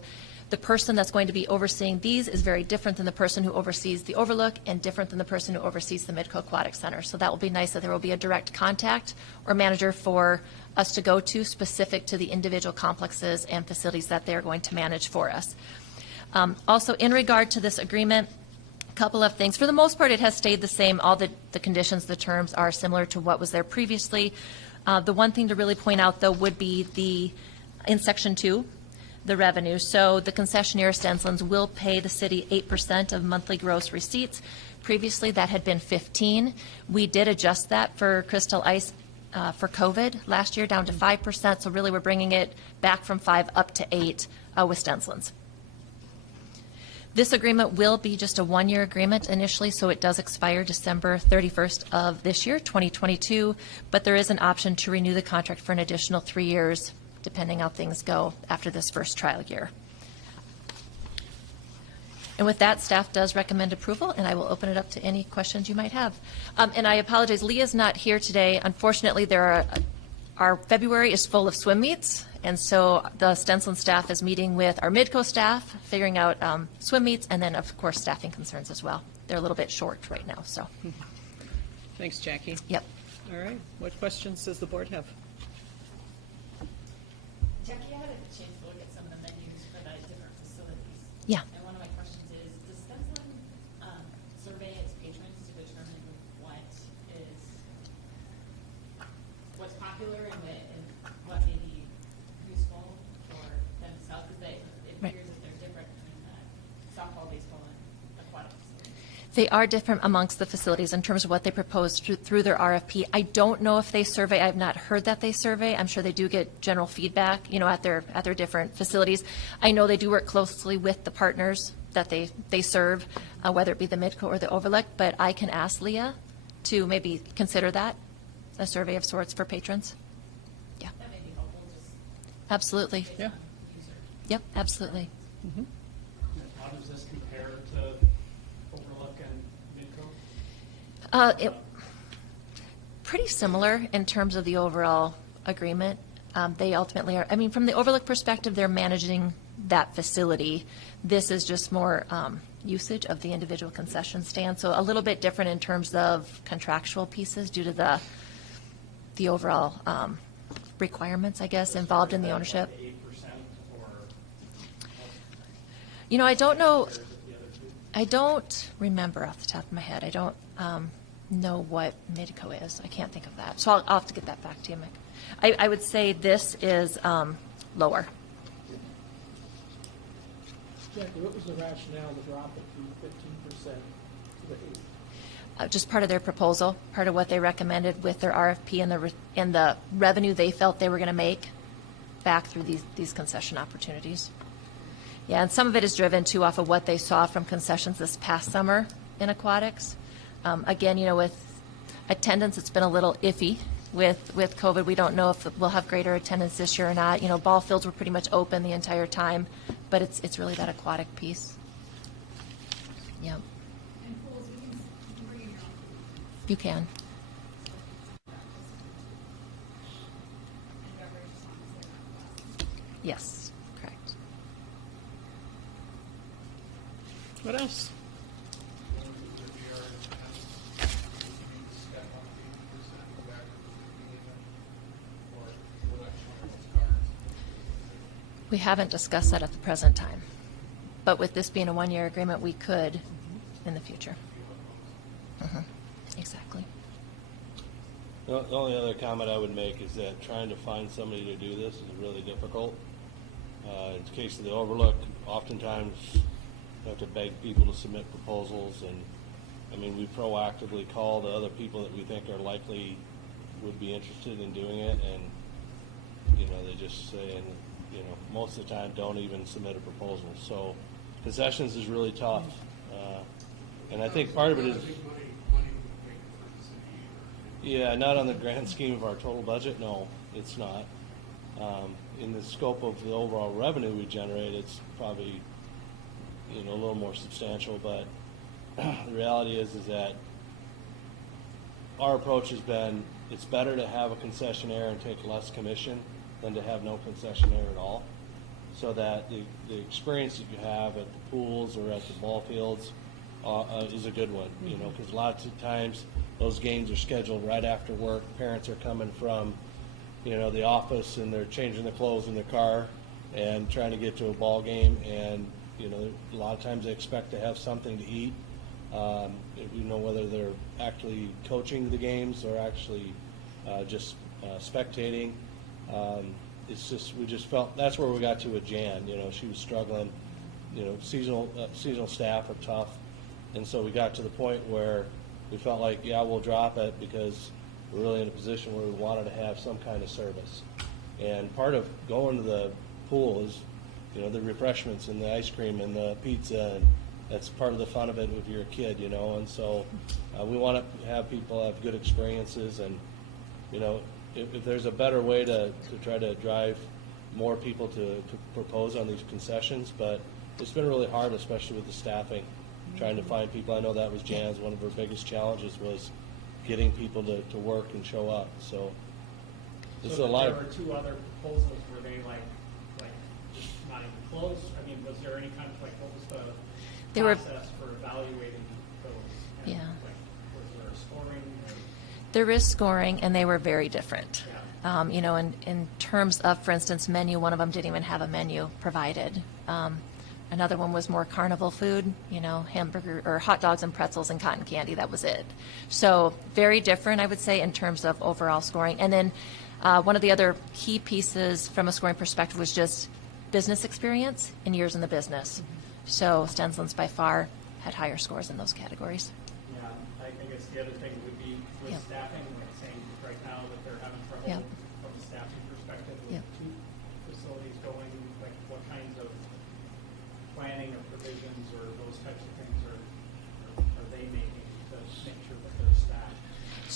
the person that's going to be overseeing these is very different than the person who oversees the Overlook and different than the person who oversees the Midco Aquatic Center. So that will be nice that there will be a direct contact or manager for us to go to specific to the individual complexes and facilities that they're going to manage for us. Also, in regard to this agreement, a couple of things. For the most part, it has stayed the same. All the conditions, the terms are similar to what was there previously. The one thing to really point out, though, would be in Section 2, the revenue. So the concessionaire Stensland's will pay the city 8% of monthly gross receipts. Previously, that had been 15%. We did adjust that for Crystal Ice for COVID last year down to 5%. So really, we're bringing it back from 5 up to 8 with Stensland's. This agreement will be just a 1-year agreement initially, so it does expire December 31st of this year, 2022, but there is an option to renew the contract for an additional 3 years, depending how things go after this first trial year. And with that, staff does recommend approval, and I will open it up to any questions you might have. And I apologize, Leah's not here today. Unfortunately, our February is full of swim meets, and so the Stensland staff is meeting with our Midco staff, figuring out swim meets, and then, of course, staffing concerns as well. They're a little bit short right now, so. Thanks, Jackie. Yep. All right, what questions does the board have? Jackie, I had a chance to look at some of the menus for the different facilities. Yeah. And one of my questions is, does Stensland survey its patrons to determine what's popular and what may be useful for themselves? Because it appears that they're different between softball, baseball, and aquatic facilities. They are different amongst the facilities in terms of what they propose through their RFP. I don't know if they survey. I've not heard that they survey. I'm sure they do get general feedback, at their different facilities. I know they do work closely with the partners that they serve, whether it be the Midco or the Overlook, but I can ask Leah to maybe consider that a survey of sorts for patrons. Yeah. That may be helpful, just Absolutely. Yeah. Yep, absolutely. How does this compare to Overlook and Midco? Pretty similar in terms of the overall agreement. They ultimately are, I mean, from the Overlook perspective, they're managing that facility. This is just more usage of the individual concession stand. So a little bit different in terms of contractual pieces due to the overall requirements, I guess, involved in the ownership. 8% or You know, I don't know, I don't remember off the top of my head. I don't know what Midco is. I can't think of that. So I'll have to get that back to you, Mick. I would say this is lower. Jackie, what was the rationale to drop it from 15% to the 8%? Just part of their proposal, part of what they recommended with their RFP and the revenue they felt they were going to make back through these concession opportunities. Yeah, and some of it is driven too off of what they saw from concessions this past summer in aquatics. Again, you know, with attendance, it's been a little iffy with COVID. We don't know if we'll have greater attendance this year or not. You know, ball fields were pretty much open the entire time, but it's really that aquatic piece. Yep. And pools, you can bring in your own food You can. and beverage as long as they're not glass. Yes, correct. What else? We haven't discussed that at the present time, but with this being a one-year agreement, we could in the future. Exactly. The only other comment I would make is that trying to find somebody to do this is really difficult. In the case of the Overlook, oftentimes you have to beg people to submit proposals, and I mean, we proactively call the other people that we think are likely would be interested in doing it, and you know, they just say, and you know, most of the time don't even submit a proposal. So concessions is really tough, and I think part of it is, yeah, not on the grand scheme of our total budget. No, it's not. In the scope of the overall revenue we generate, it's probably, you know, a little more substantial. But the reality is that our approach has been, it's better to have a concessionaire and take less commission than to have no concessionaire at all, so that the experience that you have at the pools or at the ball fields is a good one. You know, because a lot of times those games are scheduled right after work. Parents are coming from, you know, the office, and they're changing their clothes in their car and trying to get to a ball game, and you know, a lot of times they expect to have something to eat. You know, whether they're actually coaching the games or actually just spectating. It's just, we just felt that's where we got to with Jan. You know, she was struggling. You know, seasonal staff are tough, and so we got to the point where we felt like, yeah, we'll drop it because we're really in a position where we wanted to have some kind of service. And part of going to the pool is, you know, the refreshments and the ice cream and the pizza, and that's part of the fun of it if you're a kid, you know. And so we want to have people have good experiences, and you know, if there's a better way to try to drive more people to propose on these concessions, but it's been really hard, especially with the staffing, trying to find people. I know that was Jan's, one of her biggest challenges was getting people to work and show up. So there's a lot of. There were two other proposals. Were they like just not even close? I mean, was there any kind of, like, what was the process for evaluating those? And, Yeah. like, was there a scoring? Or? There is scoring, and they were very different. You know, in terms of, for instance, menu, one of them didn't even have a menu provided. Another one was more carnival food, you know, hamburger or hot dogs and pretzels and cotton candy. That was it. So very different, I would say, in terms of overall scoring. And then one of the other key pieces from a scoring perspective was just business experience and years in the business. So Stensland's by far had higher scores in those categories. Yeah, I guess the other thing would be with Yep. staffing, like saying right now that they're having trouble Yep. from a staffing perspective with Yep. two facilities going, like what kinds of planning or provisions or those types of things are they making to make sure that they're staffed?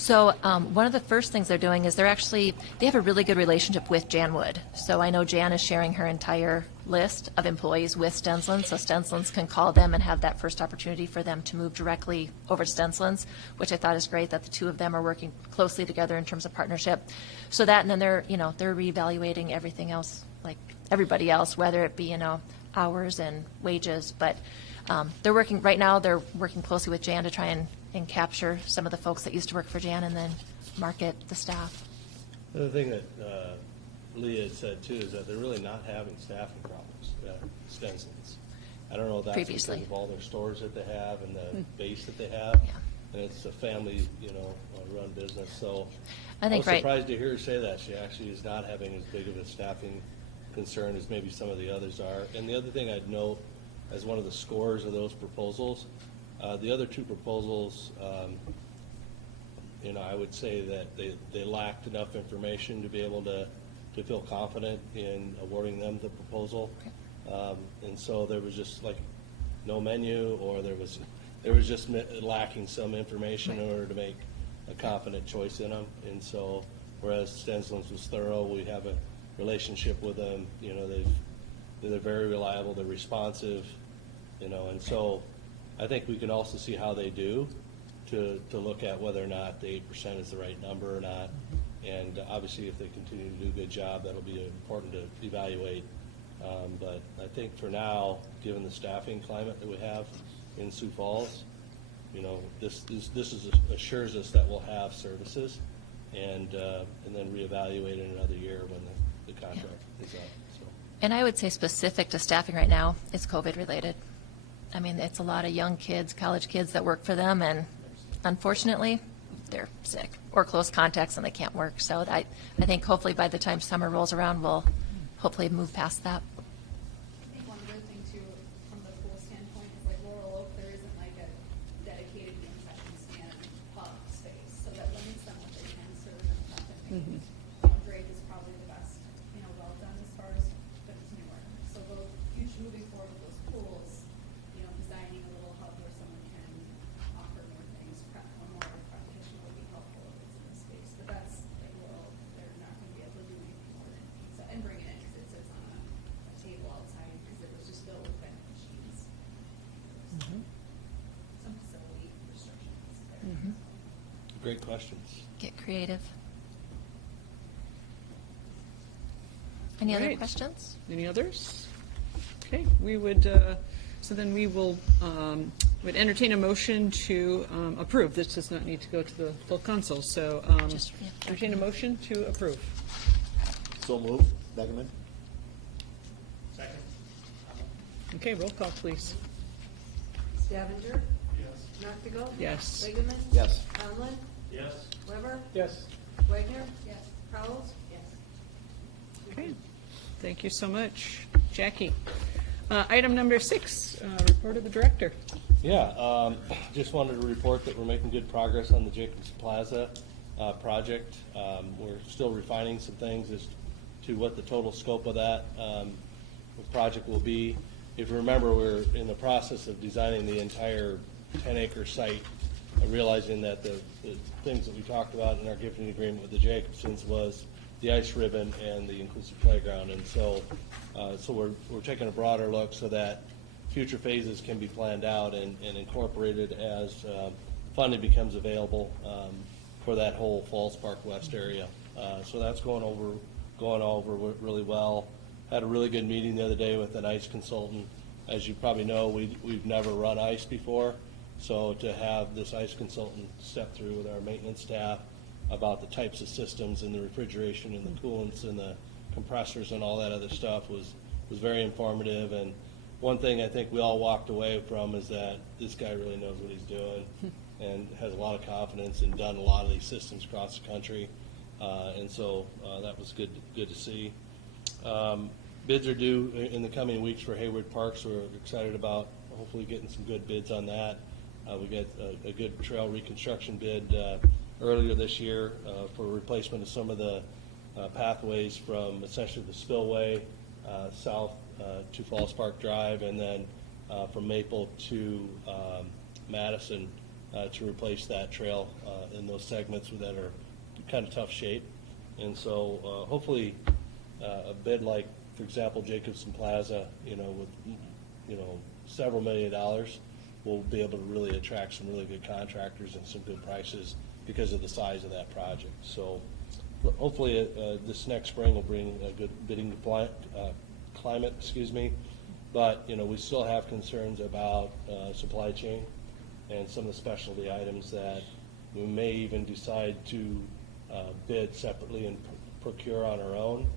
So one of the first things they're doing is they have a really good relationship with Jan Wood. So I know Jan is sharing her entire list of employees with Stensland's, so Stensland's can call them and have that first opportunity for them to move directly over to Stensland's, which I thought is great that the two of them are working closely together in terms of partnership. So that, and then they're reevaluating everything else, like everybody else, whether it be, hours and wages. But they're working closely with Jan to try and capture some of the folks that used to work for Jan and then market the staff. The other thing that Leah had said too is that they're really not having staffing problems at Stensland's. I don't know if that's Previously. because of all their stores that they have and the base that they have. Yeah. And it's a family, run business. So I think was surprised to hear her say that. She actually is not having as big of a staffing concern as maybe some of the others are. And the other thing I'd note as one of the scores of those proposals, the other two proposals, I would say that they lacked enough information to be able to feel confident in awarding them the proposal. And so there was just like no menu, or there was just lacking some information in order to make a confident choice in them. And so whereas Stensland's was thorough, we have a relationship with them, they're very reliable, they're responsive, and so I think we can also see how they do to look at whether or not the 8% is the right number or not. And obviously, if they continue to do a good job, that'll be important to evaluate. But I think for now, given the staffing climate that we have in Sioux Falls, this assures us that we'll have services, and then reevaluate in another year when the contract is up. So. And I would say specific to staffing right now, it's COVID related. I mean, it's a lot of young kids, college kids that work for them, and unfortunately, they're sick or close contacts and they can't work. So I think hopefully by the time summer rolls around, we'll hopefully move past that. I think one other thing too, from the pool standpoint, is like Laurel Oak, there isn't like a dedicated concession stand pub space, so that limits them what they can serve and stuff. And Drake is probably the best, well done as far as, but it's newer. So those future moving forward with those pools, designing a little hub where someone can offer more things, one more practitioner would be helpful if it's in the space. But that's like Laurel, they're not going to be able to do anything more than pizza and bring it in because it sits on a table outside because it was just filled with vending machines. Some facility restrictions there. Great questions. Get creative. Any other Right. questions? Any others? Okay, we would, so then we will, would entertain a motion to approve. This does not need to go to the full council, so entertain a motion to approve. So moved. Begeman? Okay, roll call, please. Stavenger? Yes. Noctigal? Yes. Begeman? Yes. Conlon? Yes. Weber? Yes. Wagner? Yes. Prowls? Yes. Okay, thank you so much. Jackie. Item number 6, report of the director. Yeah, just wanted to report that we're making good progress on the Jacobs Plaza project. We're still refining some things as to what the total scope of that project will be. If you remember, we're in the process of designing the entire 10-acre site, realizing that the things that we talked about in our gifting agreement with the Jacobsons was the ice ribbon and the inclusive playground. And so we're taking a broader look so that future phases can be planned out and incorporated as funding becomes available for that whole Falls Park West area. So that's going over really well. Had a really good meeting the other day with an ice consultant. As you probably know, we've never run ice before. So to have this ice consultant step through with our maintenance staff about the types of systems and the refrigeration and the coolants and the compressors and all that other stuff was very informative. And one thing I think we all walked away from is that this guy really knows what he's doing and has a lot of confidence and done a lot of these systems across the country. And so that was good to see. Bids are due in the coming weeks for Hayward Park, so we're excited about hopefully getting some good bids on that. We got a good trail reconstruction bid earlier this year for replacement of some of the pathways from essentially the spillway south to Falls Park Drive, and then from Maple to Madison to replace that trail in those segments that are kind of tough shape. And so hopefully a bid like, for example, Jacobson Plaza, with, several $1 million, we'll be able to really attract some really good contractors and some good prices because of the size of that project. So hopefully this next spring will bring a good bidding climate, but we still have concerns about supply chain and some of the specialty items that we may even decide to bid separately and procure on our own,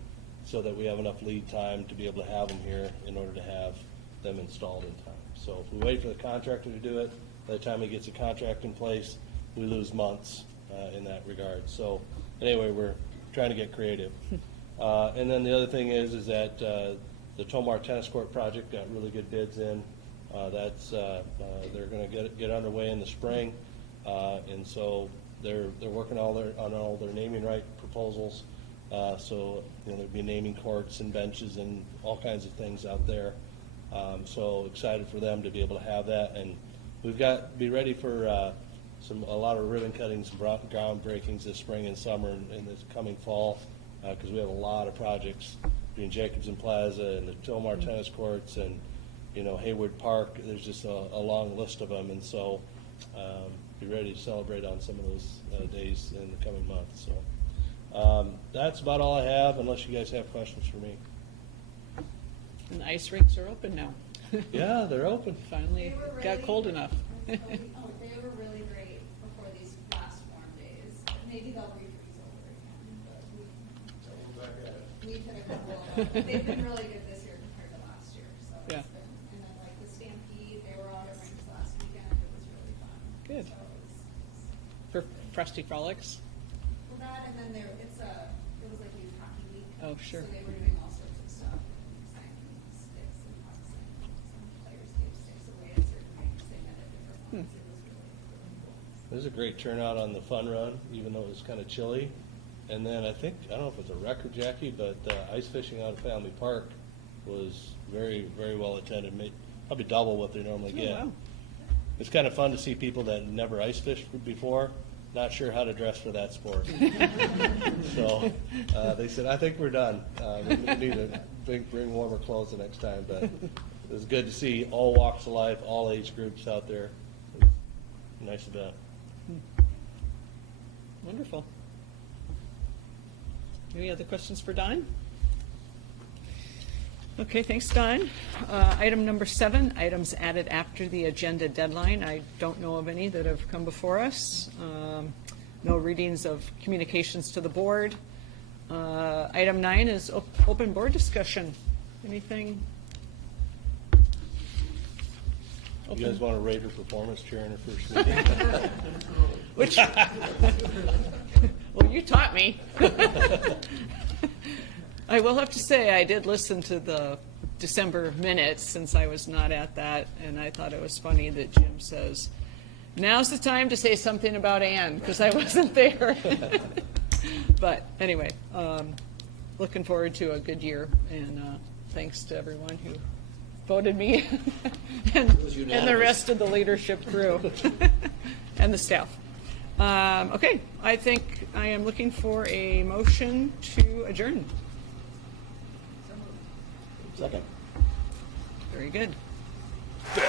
so that we have enough lead time to be able to have them here in order to have them installed in time. So if we wait for the contractor to do it, by the time he gets a contract in place, we lose months in that regard. So anyway, we're trying to get creative. And then the other thing is that the Tomar Tennis Court project got really good bids in. They're going to get underway in the spring, and so they're working on all their naming right proposals. So there'll be naming courts and benches and all kinds of things out there. So excited for them to be able to have that, and we've got to be ready for a lot of ribbon cuttings and groundbreakings this spring and summer and this coming fall, because we have a lot of projects between Jacobson Plaza and the Tomar Tennis Courts and Hayward Park. There's just a long list of them, and so be ready to celebrate on some of those days in the coming months. So that's about all I have, unless you guys have questions for me. And the ice rinks are open now. Yeah, they're open. Finally got cold enough. They were really great before these last warm days. Maybe they'll refreeze over again, but we've hit a couple. They've been really good this year compared to last year. So Yeah. it's been, and then like the Stampede, they were out at rinks last weekend. It was really fun. Good. So it was, For Frosty Frolics? well, that and then it was like youth hockey week. Oh, sure. So they were doing all sorts of stuff, signing sticks and pucks, and some players gave sticks away at certain rinks. They met at different ones. It was really, really cool. There's a great turnout on the fun run, even though it was kind of chilly. And then I don't know if it's a record, Jackie, but ice fishing out of Family Park was very, very well attended. Probably double what they normally get. wow. It's kind of fun to see people that never ice fished before, not sure how to dress for that sport. So they said, I think we're done. We need to bring warmer clothes the next time. But it was good to see all walks of life, all age groups out there. It was a nice event. Wonderful. Any other questions for Don? Okay, thanks, Don. Item number 7, items added after the agenda deadline. I don't know of any that have come before us. No readings of communications to the board. Item 9 is open board discussion. Anything? You guys want to rate her performance during her first meeting? Which? Well, you taught me. I will have to say, I did listen to the December minutes since I was not at that, and I thought it was funny that Jim says, now's the time to say something about Ann, because I wasn't there. But anyway, looking forward to a good year, and thanks to everyone who voted me and the rest of the leadership crew and the staff. Okay, I think I am looking for a motion to adjourn. Second. Very good. This